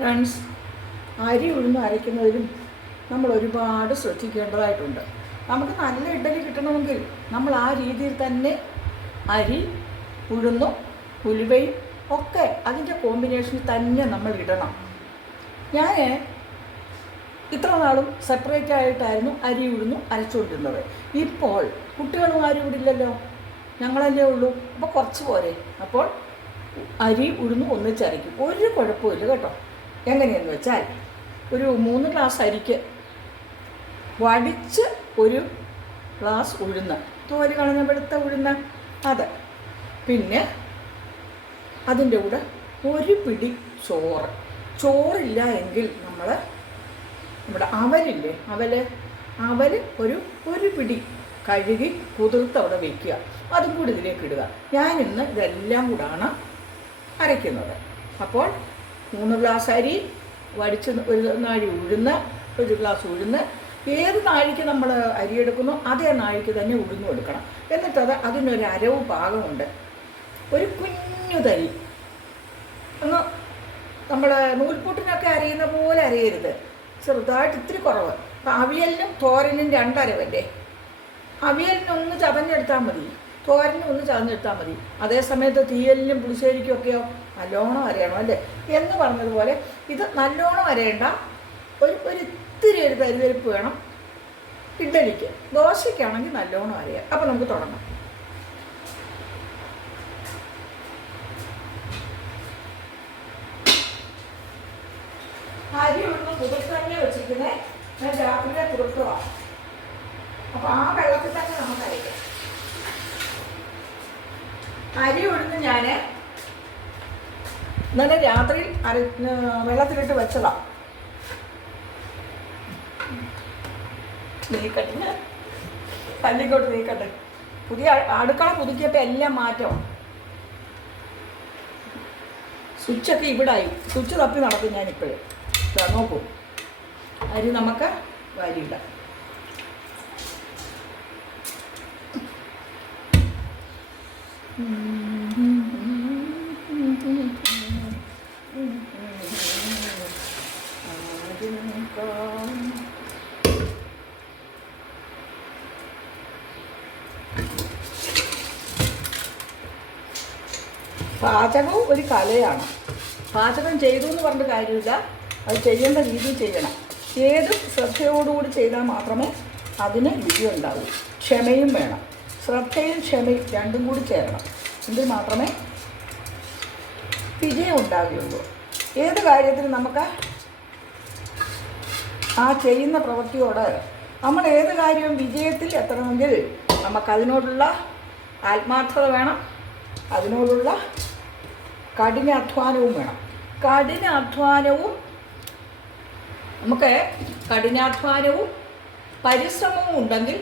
Friends അരി ഉഴുന്ന് അരയ്ക്കുന്നതിലും നമ്മൾ ഒരുപാട് ശ്രദ്ധിക്കേണ്ടതായിട്ടുണ്ട്. നമുക്ക് നല്ല ഇഡലി കിട്ടണമെങ്കിൽ നമ്മൾ ആ രീതിയിൽ തന്നെ അരി ഉഴുന്നും ഉലുവയും ഒക്കെ അതിന്റെ കോമ്പിനേഷനിൽ തന്നെ നമ്മൾ ഇടണം. ഞാൻ ഇത്ര നാളും സെപ്പറേറ്റ് ആയിട്ടായിരുന്നു അരി ഉഴുന്നു അരച്ചുകൊണ്ടിരുന്നത് ഇപ്പോൾ കുട്ടികളും ആരും ഇവിടെ ഇല്ലല്ലോ. ഞങ്ങളല്ലേ ഉള്ളൂ. അപ്പോൾ കുറച്ച് പോരെ. അപ്പോൾ അരി ഉഴുന്നു ഒന്നിച്ചരയ്ക്കും. ഒരു കുഴപ്പമില്ല കേട്ടോ. എങ്ങനെയെന്ന് വെച്ചാൽ ഒരു മൂന്ന് ഗ്ലാസ് അരിക്ക് വടിച്ച് ഒരു ഗ്ലാസ് ഉഴുന്ന്. തോൽ കളഞ്ഞ വെളുത്ത ഉഴുന്ന്. അത്. പിന്നെ അതിന്റെ കൂടെ ഒരു പിടി ചോറ്. ചോറില്ല എങ്കിൽ നമ്മൾ നമ്മുടെ അവലില്ലേ അവൽ അവൽ ഒരു ഒരു പിടി കഴുകി കുതിർത്ത് അവിടെ വയ്ക്കുക അതും കൂടി ഇതിലേക്ക് ഇടുക. ഞാനിന്ന് ഇതെല്ലാം കൂടാണ് അരയ്ക്കുന്നത്. അപ്പോൾ മൂന്ന് ഗ്ലാസ് അരി വടിച്ച് ഒരു നാഴി ഉഴുന്ന് ഒരു ഗ്ലാസ് ഉഴുന്ന്. ഏത് നാഴിക്ക് നമ്മൾ അരി എടുക്കുന്നു അതേ നാഴിക്ക് തന്നെ ഉഴുന്ന് എടുക്കണം. എന്നിട്ടത് അതിനൊരു അരവ് പാകമുണ്ട് ഒരു കുഞ്ഞു തരി. ഒന്ന് നമ്മൾ നൂൽപൂട്ടിനൊക്കെ അരിയുന്ന പോലെ അരിയരുത്. ചെറുതായിട്ട് ഇത്തിരി കുറവ്. അവിയലിനും തോരനും രണ്ടരവല്ലേ? അവിയലിനൊന്ന് ചതഞ്ഞെടുത്താൽ മതി. തോരനും ഒന്ന് ചതഞ്ഞിട്ടാൽ മതി. അതേസമയത്ത് തീയലിനും പുളിശ്ശേരിക്കും ഒക്കെയോ നല്ലോണം അരയണം അല്ലേ? എന്ന് പറഞ്ഞതുപോലെ ഇത് നല്ലോണം അരയേണ്ട ഒരു ഒരു ഇത്തിരി ഒരു പരിവരിപ്പ് വേണം ഇഡ്ഡലിക്ക്. ദോശയ്ക്കാണെങ്കിൽ നല്ലോണം അരയാം. അപ്പോൾ നമുക്ക് തുടങ്ങാം. അരി ഒന്ന് കുതിർത്ത് തന്നെ വെച്ചിരിക്കുന്നത് ഞാൻ രാത്രിയിലെ കുതിർത്തുക അപ്പോൾ ആ വെള്ളത്തിൽ തന്നെ നമുക്ക് അരയ്ക്കാം അരി ഉഴുന്ന് ഞാൻ ഇന്നലെ രാത്രി അരി വെള്ളത്തിലിട്ട് വെച്ചതാ. നീക്കട്ടെ ഞാൻ തല്ലിക്കോട്ട് നീക്കട്ടെ. പുതിയ അടുക്കള പുതുക്കിയപ്പോൾ എല്ലാം മാറ്റമാണ് സ്വിച്ചൊക്കെ ഇവിടായി. സ്വിച്ച് തപ്പി നടക്കും ഞാനിപ്പോഴും. നോക്കൂ. അരി നമുക്ക് വാരിയിടാം പാചകവും ഒരു കലയാണ്. പാചകം ചെയ്തു എന്ന് പറഞ്ഞിട്ട് കാര്യമില്ല. അത് ചെയ്യേണ്ട രീതിയിൽ ചെയ്യണം. ഏത് ശ്രദ്ധയോടുകൂടി ചെയ്താൽ മാത്രമേ അതിന് രുചി ഉണ്ടാവൂ. ക്ഷമയും വേണം. ശ്രദ്ധയും ക്ഷമയും രണ്ടും കൂടി ചേരണം. എങ്കിൽ മാത്രമേ വിജയം ഉണ്ടാകുകയുള്ളൂ ഏത് കാര്യത്തിനും നമുക്ക് ആ ചെയ്യുന്ന പ്രവൃത്തിയോട് നമ്മൾ ഏത് കാര്യവും വിജയത്തിൽ എത്തണമെങ്കിൽ നമുക്കതിനോടുള്ള ആത്മാർത്ഥത വേണം. അതിനോടുള്ള കഠിനാധ്വാനവും വേണം. കഠിനാധ്വാനവും നമുക്ക് കഠിനാധ്വാനവും പരിശ്രമവും ഉണ്ടെങ്കിൽ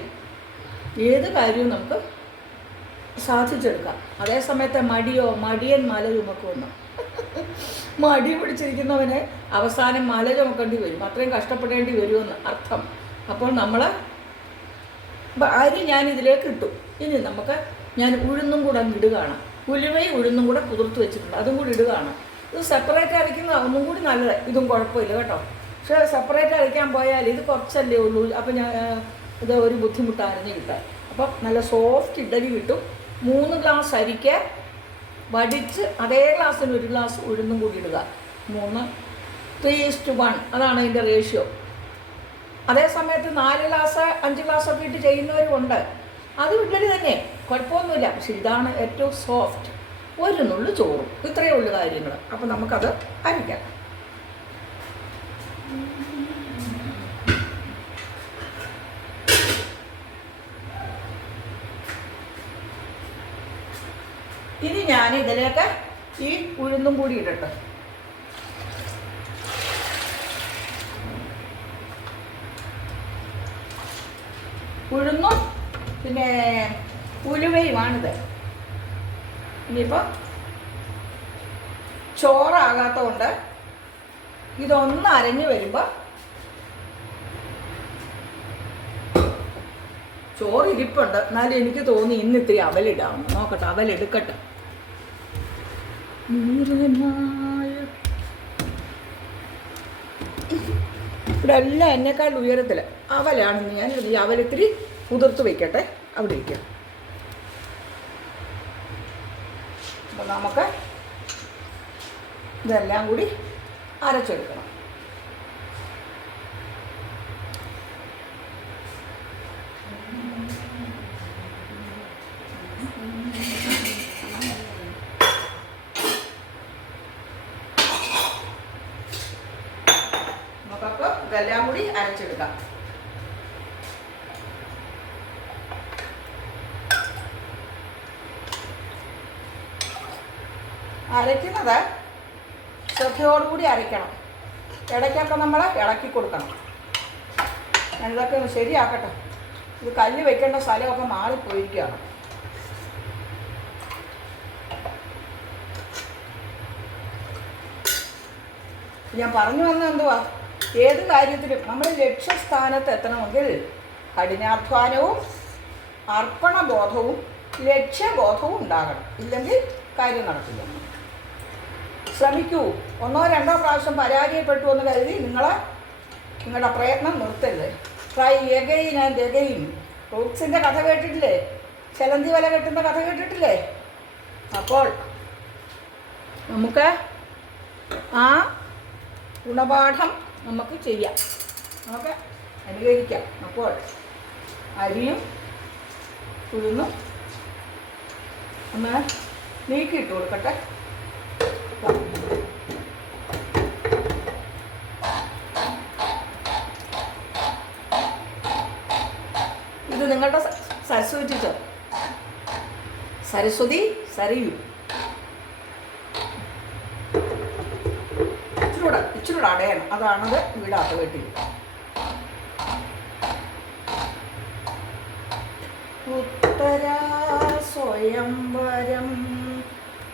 ഏത് കാര്യവും നമുക്ക് സാധിച്ചെടുക്കാം. അതേ സമയത്തെ മടിയോ മടിയൻ മല ചുമക്കുമെന്നോ മടി പിടിച്ചിരിക്കുന്നവന് അവസാനം മല ചുമക്കേണ്ടി വരും. അത്രയും കഷ്ടപ്പെടേണ്ടി വരുമെന്ന് അർത്ഥം. അപ്പോൾ നമ്മൾ ഭാര്യ ഞാൻ ഇതിലേക്ക് ഇട്ടു. ഇനി നമുക്ക് ഞാൻ ഉഴുന്നും കൂടെ ഇടുകയാണ്. ഉലുവയും ഉഴുന്നും കൂടെ കുതിർത്ത് വെച്ചിട്ടുണ്ട്. അതും കൂടി ഇടുകയാണ്. ഇത് സെപ്പറേറ്റ് അരയ്ക്കുന്ന ഒന്നും കൂടി നല്ലത്. ഇതും കുഴപ്പമില്ല കേട്ടോ. പക്ഷേ സെപ്പറേറ്റ് അരയ്ക്കാൻ പോയാൽ ഇത് കുറച്ചല്ലേ ഉള്ളൂ. അപ്പം ഞാൻ ഇത് ഒരു ബുദ്ധിമുട്ടായിരുന്നു കിട്ടാൻ അപ്പം നല്ല സോഫ്റ്റ് ഇഡലി കിട്ടും. മൂന്ന് ഗ്ലാസ് അരിക്ക് വടിച്ച് അതേ ഗ്ലാസ്സിന് ഒരു ഗ്ലാസ് ഉഴുന്നും കൂടി ഇടുക. മൂന്ന്. ത്രീ ഇസ്റ്റ് വൺ അതാണ് അതിന്റെ റേഷ്യോ അതേ സമയത്ത് നാല് ഗ്ലാസ് അഞ്ച് ഗ്ലാസ് ഒക്കെ ഇട്ട് ചെയ്യുന്നവരുമുണ്ട് അത് ഇഡലി തന്നെ. കുഴപ്പമൊന്നുമില്ല. പക്ഷെ ഇതാണ് ഏറ്റവും സോഫ്റ്റ് ഒരു നുള്ളു ചോറും. ഇത്രയേ ഉള്ളൂ കാര്യങ്ങൾ അപ്പം നമുക്കത് അരിക്കാം. ഇനി ഞാൻ ഇതിലേക്ക് ഈ ഉഴുന്നും കൂടി ഇടട്ടെ. ഉഴുന്നും പിന്നെ ഉലുവയുമാണിത്. ഇനിയിപ്പോൾ ചോറാകാത്തതുകൊണ്ട് ഇതൊന്ന് അരഞ്ഞു വരുമ്പോൾ ചോറ് ഇരിപ്പുണ്ട്. എന്നാലും എനിക്ക് തോന്നി ഇന്ന് ഇത്തിരി അവലിടാം. നോക്കട്ടെ അവലെടുക്കട്ടെ. ഇവിടെ എല്ലാം എന്നെക്കാൾ ഉയരത്തിൽ അവലാണ് ഞാൻ അവലിത്തിരി കുതിർത്ത് വെക്കട്ടെ. അവിടെ ഇരിക്കാം. അപ്പോൾ നമുക്ക് ഇതെല്ലാം കൂടി അരച്ചെടുക്കണം നമുക്കപ്പോൾ ഇതെല്ലാം കൂടി അരച്ചെടുക്കാം അരയ്ക്കുന്നത് ശ്രദ്ധയോടുകൂടി അരയ്ക്കണം. ഇടയ്ക്കൊക്കെ നമ്മൾ ഇളക്കി കൊടുക്കണം. ഞാനിതൊക്കെ ഒന്ന് ശരിയാക്കട്ടെ. ഇത് കല്ല് വെക്കേണ്ട സ്ഥലമൊക്കെ മാറിപ്പോയിരിക്കുകയാണ്. ഞാൻ പറഞ്ഞു വന്ന എന്തുവാ? ഏത് കാര്യത്തിലും നമ്മൾ ലക്ഷ്യസ്ഥാനത്ത് എത്തണമെങ്കിൽ കഠിനാധ്വാനവും അർപ്പണബോധവും ലക്ഷ്യബോധവും ഉണ്ടാകണം. ഇല്ലെങ്കിൽ കാര്യം നടക്കില്ല. ശ്രമിക്കൂ. ഒന്നോ രണ്ടോ പ്രാവശ്യം പരാജയപ്പെട്ടു എന്ന് കരുതി നിങ്ങൾ നിങ്ങളുടെ പ്രയത്നം നിർത്തരുത്. ട്രൈ എഗെയിൻ ആൻഡ് എഗെയിൻ റൂട്ട്സിന്റെ കഥ കേട്ടിട്ടില്ലേ? ചെലന്തി വല കെട്ടുന്ന കഥ കേട്ടിട്ടില്ലേ? അപ്പോൾ നമുക്ക് ആ ഗുണപാഠം നമുക്ക് ചെയ്യാം. നമുക്ക് അനുകരിക്കാം. അപ്പോൾ അരിയും ഉഴുന്നും ഒന്ന് നീക്കിയിട്ട് കൊടുക്കട്ടെ. ഇത് നിങ്ങളുടെ സരസ്വതി ടീച്ചർ. സരസ്വതി സരയു. ഇച്ചിരൂടെ ഇച്ചിരൂടെ അടയണം. അതാണത് വീടാത്ത വീട്ടിൽ ഉത്തരാ സ്വയംവരം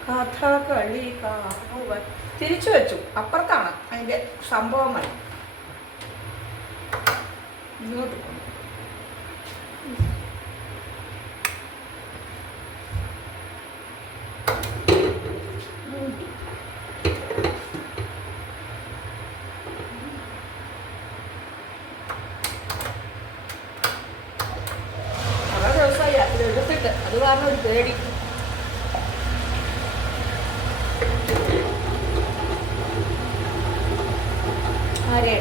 കഥകളി കാവുവൻ തിരിച്ചു വെച്ചു. അപ്പുറത്താണ് അതിന്റെ സംഭവങ്ങൾ ഇങ്ങോട്ട് കുറേ ദിവസമായി അത് എടുത്തിട്ട്. അത് കാരണം ഒരു പേടി ആരെ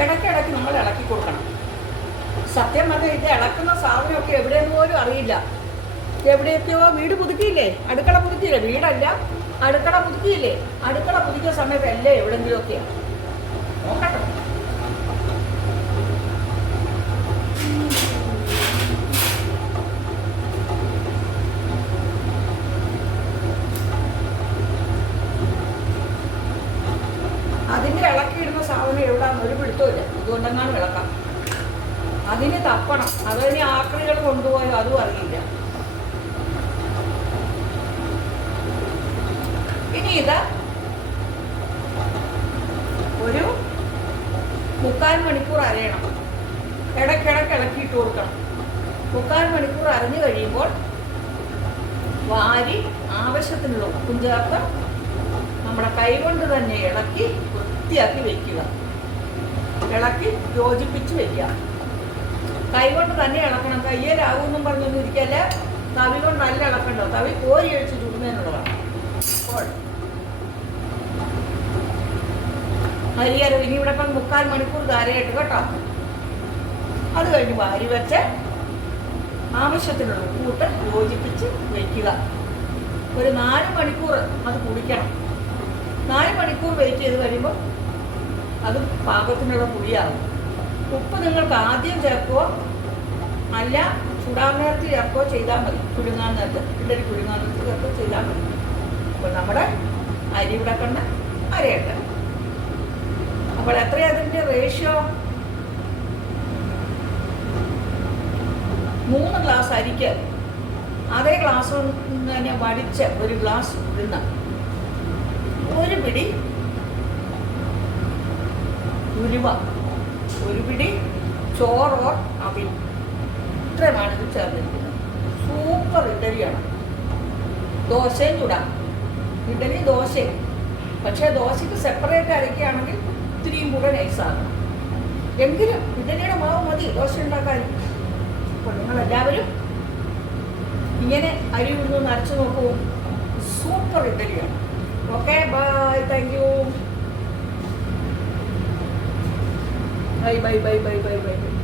ഇടയ്ക്കിടയ്ക്ക് നമ്മൾ ഇളക്കി കൊടുക്കണം സത്യം പറഞ്ഞാൽ ഇത് ഇളക്കുന്ന സാധനമൊക്കെ എവിടെയെന്ന് പോലും അറിയില്ല. എവിടെയൊക്കെയോ വീട് പുതുക്കിയില്ലേ? അടുക്കള പുതുക്കിയില്ലേ? വീടല്ല. അടുക്കള പുതുക്കിയില്ലേ? അടുക്കള പുതുക്കിയ സമയത്ത് അല്ലേ എവിടെയെങ്കിലുമൊക്കെയാണ് നോക്കട്ടെ. അതിന്റെ ഇളക്കിയിടുന്ന സാധനം എവിടാന്ന് ഒരു പിടുത്തമില്ല അതുകൊണ്ടെന്നാണ് ഇളക്കാം. അതിന് തപ്പണം. അതിന് ആക്രികൾ കൊണ്ടുപോയോ അതും അറിയില്ല. ഇനി ഇത് ഒരു മുക്കാൽ മണിക്കൂർ അരയണം. ഇടക്കിടക്ക് ഇളക്കിയിട്ട് കൊടുക്കണം. മുക്കാൽ മണിക്കൂർ അരഞ്ഞു കഴിയുമ്പോൾ വാരി ആവശ്യത്തിനുള്ള ഉപ്പും ചേർത്ത് നമ്മുടെ കൈകൊണ്ട് തന്നെ ഇളക്കി വൃത്തിയാക്കി വെക്കുക. ഇളക്കി യോജിപ്പിച്ച് വെക്കുക. കൈകൊണ്ട് തന്നെ ഇളക്കണം. കയ്യേലാകുമെന്നും പറഞ്ഞൊന്നും ഇരിക്കല്ല? തവി കൊണ്ട് നല്ല ഇളക്കണ്ടോ? തവി കോരി അഴിച്ച് ചുടുന്നതിനുള്ളതാണ് അപ്പോൾ അരിയര ഇനി ഇവിടെ ഇപ്പം മുക്കാൽ മണിക്കൂർ ധാരയായിട്ട് കേട്ടോ. അത് കഴിഞ്ഞ് വാരി വെച്ച് ആവശ്യത്തിനുള്ള കൂട്ട് യോജിപ്പിച്ച് വയ്ക്കുക ഒരു നാല് മണിക്കൂർ അത് കുടിക്കണം. നാല് മണിക്കൂർ വെയിറ്റ് ചെയ്ത് കഴിയുമ്പോൾ അത് പാകത്തിനുള്ള പുളിയാകും. ഉപ്പ് നിങ്ങൾക്ക് ആദ്യം ചേർക്കുകയോ അല്ല ചൂടാൻ നേരത്ത് ചേർക്കുകയോ ചെയ്താൽ മതി. കുഴുങ്ങാൻ നേരത്ത് ഇഡലി കുഴുങ്ങാൻ നേരത്ത് ചേർക്കുകയോ ചെയ്താൽ മതി. അപ്പോൾ നമ്മുടെ അരി ഇവിടെ കണ്ട് അരയട്ടെ. അപ്പോൾ എത്രയാ അതിന്റെ റേഷ്യോ മൂന്ന് ഗ്ലാസ് അരിക്ക്. അതേ ഗ്ലാസ് തന്നെ വടിച്ച ഒരു ഗ്ലാസ് ഉഴുന്ന ഒരു പിടി ഉരുവ ഒരു പിടി ചോറോ അവിൽ ഇത്രയുമാണ് ഇത് ചേർന്നിരിക്കുന്നത്. സൂപ്പർ ഇഡലിയാണ്. ദോശയും ചുടാം. ഇഡലി ദോശയും. പക്ഷേ ദോശയ്ക്ക് സെപ്പറേറ്റ് അരയ്ക്കുകയാണെങ്കിൽ ഇത്തിരിയും കൂടെ നൈസാകും എങ്കിലും ഇഡലിയുടെ മാവ് മതി ദോശ ഉണ്ടാക്കാൻ. അപ്പോൾ നിങ്ങളെല്ലാവരും ഇങ്ങനെ അരി ഇടുന്നു നരച്ചു നോക്കൂ. Super ഇഡലിയാണ്. Okay bye thank you bye bye bye bye bye bye